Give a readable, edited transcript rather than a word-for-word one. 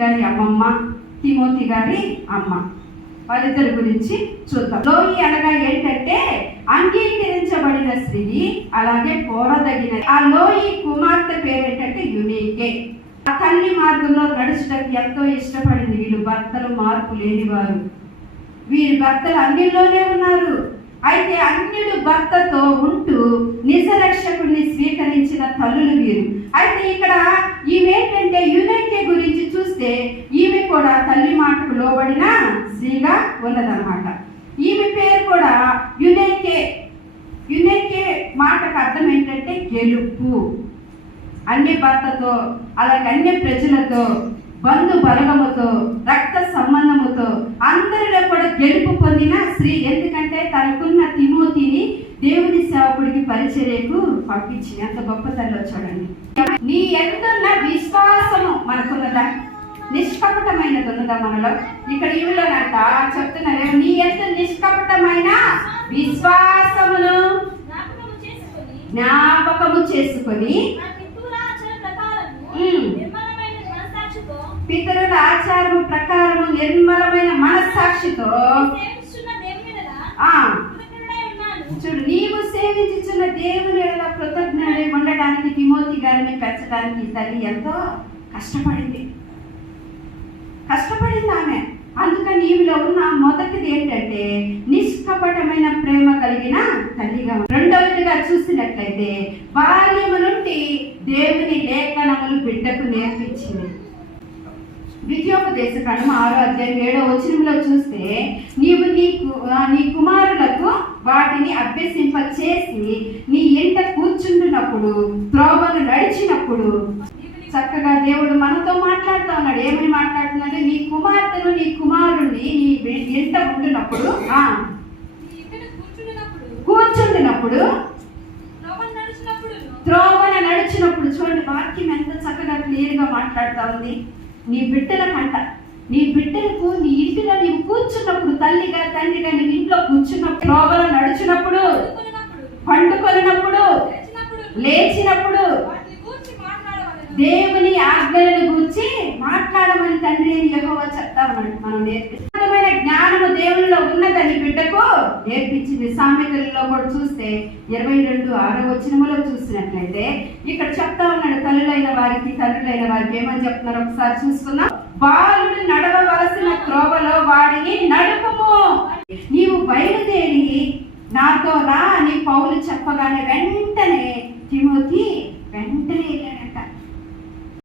గారి అమ్మమ్మ, తిమోతి గారి అమ్మ, వాళ్ళిద్దరి గురించి చూద్దాం. లోయి అనగా ఏంటంటే అంగీకరించబడిన స్త్రీ, అలాగే కోరదగిన. ఆ లోయి కుమార్తె పేరు ఏంటంటే యునీకే. ఆ తల్లి మార్గంలో నడుచడానికి ఎంతో ఇష్టపడింది. వీళ్ళు భర్తలు మార్పు లేనివారు, వీరి భర్తలు అన్నిలోనే ఉన్నారు. అయితే అన్యుడు భర్తతో ఉంటూ నిజరక్షకుడిని స్వీకరించిన తల్లులు వీరు. అయితే ఇక్కడ ఈమె యునీకే గురించి చూస్తే ఈమె కూడా తల్లి మాటకు లోబడిన స్త్రీగా ఉన్నదన్నమాట. ఈమె పేరు కూడా యునీకే. యునీకే మాటకు అర్థం ఏంటంటే గెలుపు. అన్య భర్తతో, అలాగే అన్య ప్రజలతో, బంధు బలగముతో, రక్త సంబంధముతో అందరిలో కూడా గెలుపు పొందిన స్త్రీ. ఎందుకంటే తనకున్న తిమోతిని దేవుని సేవకుడికి పరిచర్యకు పంపించింది. ఎంత గొప్ప తల్లి చూడండి. నీ ఎందున్న విశ్వాసము మనకున్నదా? నిష్కపటమైనది ఉన్నదా మనలో? ఇక్కడ ఇవిలోనంట చెప్తున్నారు, నీ ఎంత నిష్కపటమైన విశ్వాసమును జ్ఞాపకము చేసుకొని పితరుల ఆచారము ప్రకారము నిర్మలమైన మనస్సాక్షితో చూడు, నీవు సేవించుచున్న దేవుని కృతజ్ఞుడై ఉండడానికి తిమోతి గారిని పెంచడానికి తల్లి ఎంతో కష్టపడింది ఆమె. అందుకని ఈమెలో ఉన్న మొదటిది ఏంటంటే నిష్కపటమైన ప్రేమ కలిగిన తల్లిగా. రెండవదిగా చూసినట్లయితే బాల్యము నుండి దేవుని లేఖనములు బిడ్డకు నేర్పించింది. ద్వితీయోపదేశకాండము 6వ అధ్యాయం 7వ వచనంలో చూస్తే, నీవు నీ కుమారులకు వాటిని అభ్యసింప చేసి నీ ఇంట కూర్చుంటున్నప్పుడు, త్రోవను నడిచినప్పుడు. చక్కగా దేవుడు మనతో మాట్లాడుతూ ఉన్నాడు. ఏమని మాట్లాడుతున్నాడు? నీ కుమార్తెను నీ కుమారుణ్ణి నీ ఇంట ఉంటున్నప్పుడు, కూర్చుంటున్నప్పుడు, త్రోవన నడిచినప్పుడు. చూడండి, వాక్యం ఎంత చక్కగా క్లియర్గా మాట్లాడుతూ ఉంది. నీ బిడ్డలకంట, నీ బిడ్డలకు నీ ఇంటిలో నీవు కూర్చున్నప్పుడు, తల్లిగా తండ్రిగా నీ ఇంట్లో కూర్చున్నప్పుడు, త్రోవలో నడిచినప్పుడు, పండుకొనినప్పుడు, లేచినప్పుడు దేవుని ఆజ్ఞలను గురించి మాట్లాడమని తండ్రి యెహోవా చెప్తా ఉన్నాడు. మనం నేర్పించిన జ్ఞానము దేవునిలో ఉన్నదని బిడ్డకు నేర్పించింది. సామెతలలో కూడా చూస్తే 22:6వ వచనములో చూసినట్లయితే ఇక్కడ చెప్తా ఉన్నాడు, తల్లులైన వారికి తండ్రులైన వారికి ఏమని చెప్తున్నారు ఒకసారి చూసుకుందాం. బాలుడు నడవవలసిన త్రోవలో వాడిని నడుపుము. నీవు బయలుదేరి నాతో రా అని పౌలు చెప్పగానే వెంటనే తిమోతి వెంటనే